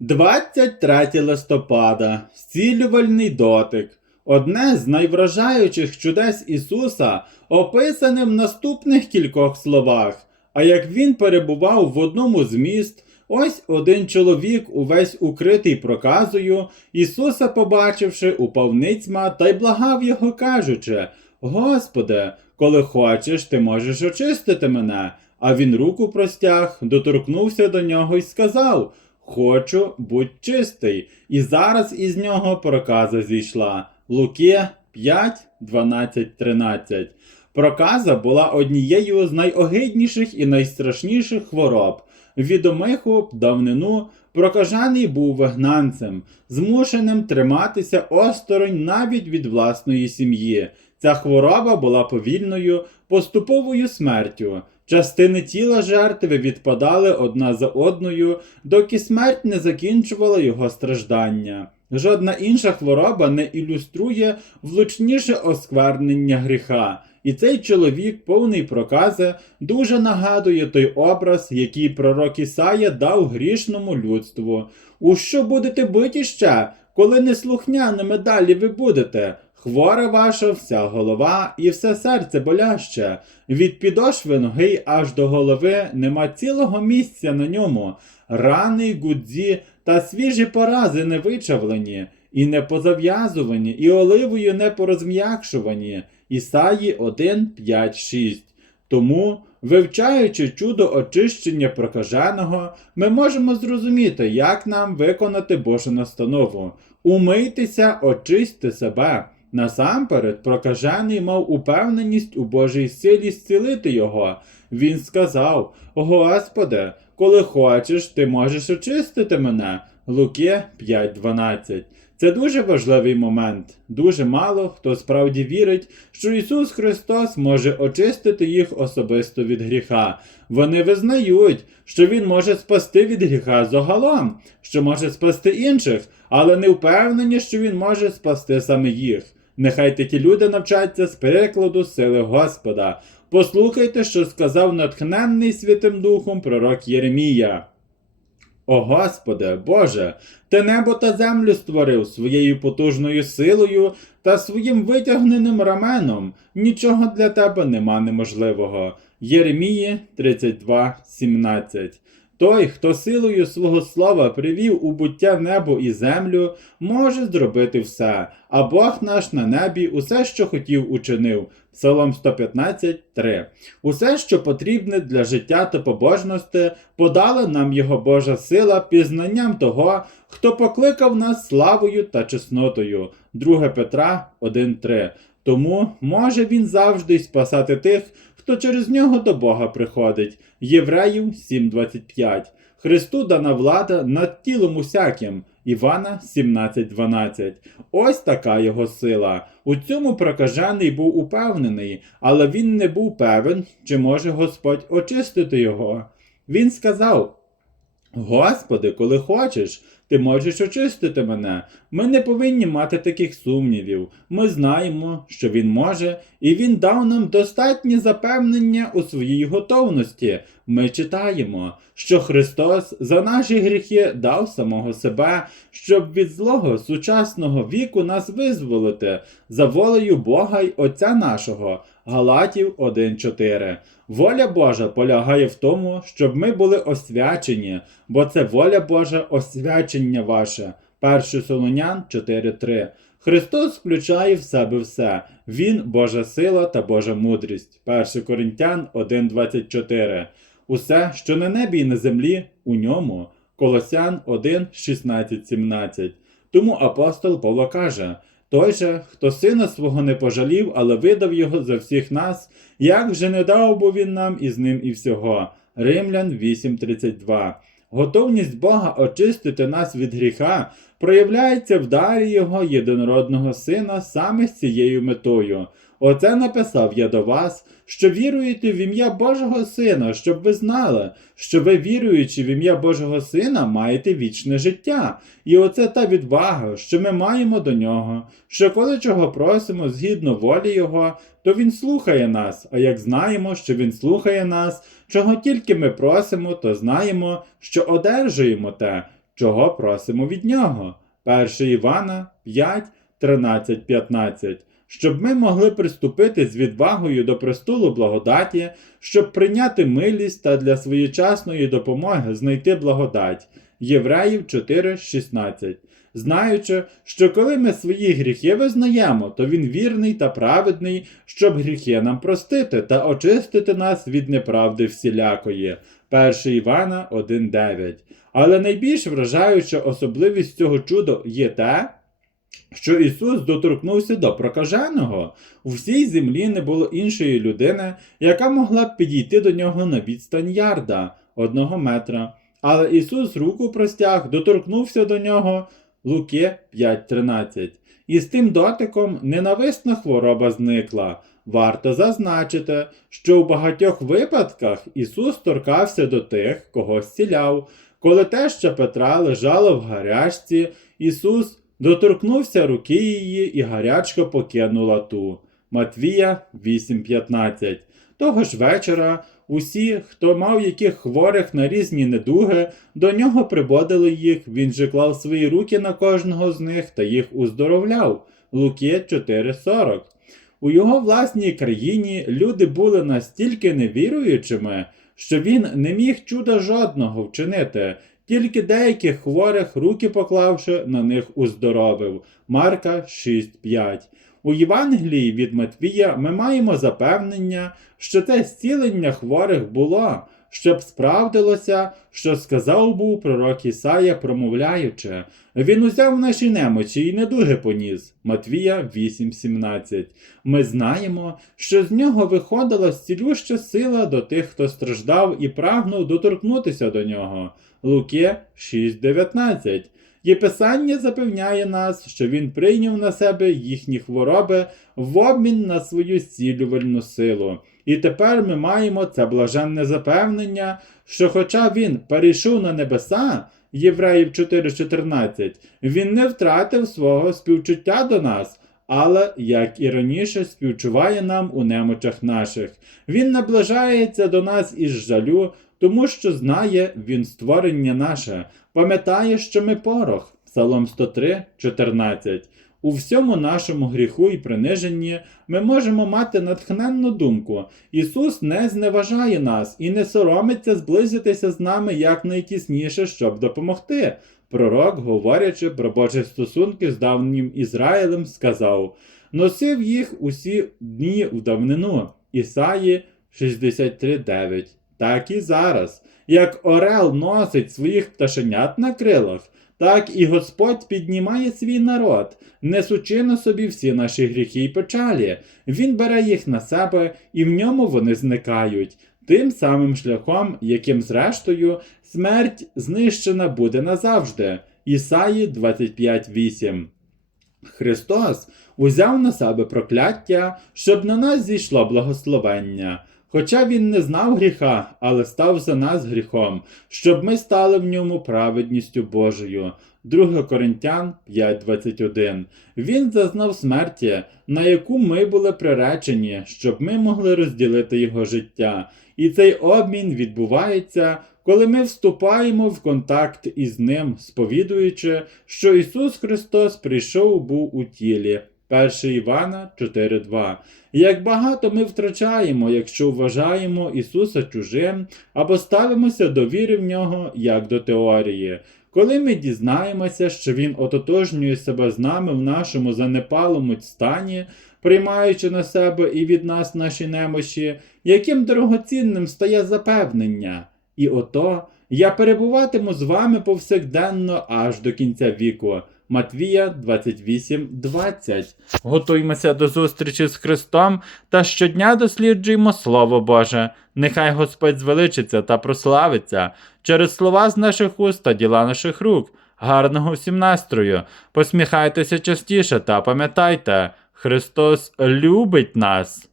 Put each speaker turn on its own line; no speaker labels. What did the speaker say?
23 листопада. Зцілювальний дотик. Одне з найвражаючих чудес Ісуса описане в наступних кількох словах. А як він перебував в одному з міст, ось один чоловік, увесь укритий проказою, Ісуса, побачивши, упав ницьма та й благав його, кажучи: Господи, коли хочеш, ти можеш очистити мене. А він руку простяг, доторкнувся до нього й сказав: Хочу, будь чистий. І зараз із нього проказа зійшла. Луки 5, 12, 13. Проказа була однією з найогидніших і найстрашніших хвороб. Відомих у давнину прокажаний був вигнанцем, змушеним триматися осторонь навіть від власної сім'ї. Ця хвороба була повільною, поступовою смертю. Частини тіла жертви відпадали одна за одною, доки смерть не закінчувала його страждання. Жодна інша хвороба не ілюструє влучніше осквернення гріха. І цей чоловік, повний прокази, дуже нагадує той образ, який пророк Ісая дав грішному людству. У що будете биті ще, коли неслухняними далі ви будете? Хвора ваша вся голова і все серце боляще. Від підошви ноги аж до голови нема цілого місця на ньому. Рани, гудзі та свіжі порази не вичавлені, і не позав'язувані, і оливою не порозм'якшувані. Ісаї 1, 5, 6. Тому, вивчаючи чудо очищення прокаженого, ми можемо зрозуміти, як нам виконати Божу настанову. Умийтеся, очисьте себе. Насамперед, прокажений мав упевненість у Божій силі зцілити його. Він сказав: Господи, коли хочеш, ти можеш очистити мене. Луки 5.12. Це дуже важливий момент. Дуже мало хто справді вірить, що Ісус Христос може очистити їх особисто від гріха. Вони визнають, що Він може спасти від гріха загалом, що може спасти інших, але не впевнені, що Він може спасти саме їх. Нехай такі люди навчаться з перекладу сили Господа. Послухайте, що сказав натхненний Святим Духом пророк Єремія. О Господи, Боже, Ти небо та землю створив своєю потужною силою та своїм витягненим раменом. Нічого для тебе нема неможливого. Єремії 32:17 той, хто силою свого слова привів у буття небо і землю, може зробити все, а Бог наш на небі усе, що хотів, учинив. Псалом 115.3 Усе, що потрібне для життя та побожності, подала нам його Божа сила пізнанням того, хто покликав нас славою та чеснотою. 2 Петра 1.3 Тому може він завжди спасати тих, хто через нього до Бога приходить. Євреїв 7.25. Христу дана влада над тілом усяким. Івана 17.12. Ось така його сила. У цьому прокажений був упевнений, але він не був певен, чи може Господь очистити його. Він сказав: Господи, коли хочеш, ти можеш очистити мене. Ми не повинні мати таких сумнівів. Ми знаємо, що Він може, і Він дав нам достатнє запевнення у своїй готовності. Ми читаємо, що Христос за наші гріхи дав самого себе, щоб від злого сучасного віку нас визволити за волею Бога й Отця нашого. Галатів 1.4. Воля Божа полягає в тому, щоб ми були освячені, бо це воля Божа освячення ваше. 1 Солонян 4.3. Христос включає в себе все. Він Божа сила та Божа мудрість. 1 Коринтян 1.24. Усе, що на небі і на землі, у ньому. Колосян 1, 16, 17. Тому апостол Павло каже: той же, хто сина свого не пожалів, але видав його за всіх нас, як же не дав би він нам із ним і всього. Римлян 8.32. Готовність Бога очистити нас від гріха проявляється в дарі Його єдинородного Сина саме з цією метою. Оце написав я до вас, що віруєте в ім'я Божого Сина, щоб ви знали, що ви, віруючи в ім'я Божого Сина, маєте вічне життя. І оце та відвага, що ми маємо до нього, що коли чого просимо згідно волі Його, то Він слухає нас, а як знаємо, що Він слухає нас, чого тільки ми просимо, то знаємо, що одержуємо те. чого просимо від нього. 1 Івана 5, 13, 15. Щоб ми могли приступити з відвагою до престолу благодаті, щоб прийняти милість та для своєчасної допомоги знайти благодать. Євреїв 4, 16. Знаючи, що коли ми свої гріхи визнаємо, то він вірний та праведний, щоб гріхи нам простити та очистити нас від неправди всілякої. 1 Івана 1.9. Але найбільш вражаюча особливість цього чуда є те, що Ісус доторкнувся до прокаженого. У всій землі не було іншої людини, яка могла б підійти до нього на відстань ярда, одного метра. Але Ісус руку простяг, доторкнувся до нього. Луки 5.13. І з тим дотиком ненависна хвороба зникла. Варто зазначити, що у багатьох випадках Ісус торкався до тих, кого зціляв. Коли теща Петра лежала в гарячці, Ісус доторкнувся руки її, і гарячка покинула ту. Матвія 8.15. Того ж вечора усі, хто мав яких хворих на різні недуги, до нього приводили їх, він же клав свої руки на кожного з них та їх уздоровляв. Луки 4.40. У його власній країні люди були настільки невіруючими, що він не міг чуда жодного вчинити, тільки деяких хворих, руки поклавши, на них уздоровив. Марка 6.5. У Євангелії від Матвія ми маємо запевнення, що це зцілення хворих було, щоб справдилося, що сказав був пророк Ісая, промовляючи. Він узяв наші немочі і недуги поніс. Матвія 8.17. Ми знаємо, що з нього виходила зцілюща сила до тих, хто страждав і прагнув доторкнутися до нього. Луки 6.19. Єписання запевняє нас, що він прийняв на себе їхні хвороби в обмін на свою зцілювальну силу. І тепер ми маємо це блаженне запевнення, що хоча він перейшов на небеса, Євреїв 4.14, він не втратив свого співчуття до нас, але, як і раніше, співчуває нам у немочах наших. Він наближається до нас із жалю, тому що знає він створення наше, пам'ятає, що ми порох. Псалом 103, 14. У всьому нашому гріху і приниженні ми можемо мати натхненну думку. Ісус не зневажає нас і не соромиться зблизитися з нами якнайтісніше, щоб допомогти. Пророк, говорячи про Божі стосунки з давнім Ізраїлем, сказав: носив їх усі дні в давнину. Ісаї 63.9. Так і зараз. Як Орел носить своїх пташенят на крилах, так і Господь піднімає свій народ, несучи на собі всі наші гріхи й печалі. Він бере їх на себе, і в ньому вони зникають. Тим самим шляхом, яким, зрештою, смерть знищена буде назавжди. Ісаї 25.8. Христос узяв на себе прокляття, щоб на нас зійшло благословення. Хоча він не знав гріха, але став за нас гріхом, щоб ми стали в ньому праведністю Божою. 2 Коринтян 5.21. Він зазнав смерті, на яку ми були приречені, щоб ми могли розділити його життя. І цей обмін відбувається, коли ми вступаємо в контакт із ним, сповідуючи, що Ісус Христос прийшов був у тілі. 1 Івана 4.2. Як багато ми втрачаємо, якщо вважаємо Ісуса чужим або ставимося до віри в нього як до теорії. Коли ми дізнаємося, що Він ототожнює себе з нами в нашому занепалому стані, приймаючи на себе і від нас наші немощі, яким дорогоцінним стає запевнення. І ото я перебуватиму з вами повсякденно аж до кінця віку. Матвія 28.20. Готуймося до зустрічі з Христом та щодня досліджуємо Слово Боже. Нехай Господь звеличиться та прославиться через слова з наших уст та діла наших рук. Гарного всім настрою. Посміхайтеся частіше та пам'ятайте, Христос любить нас.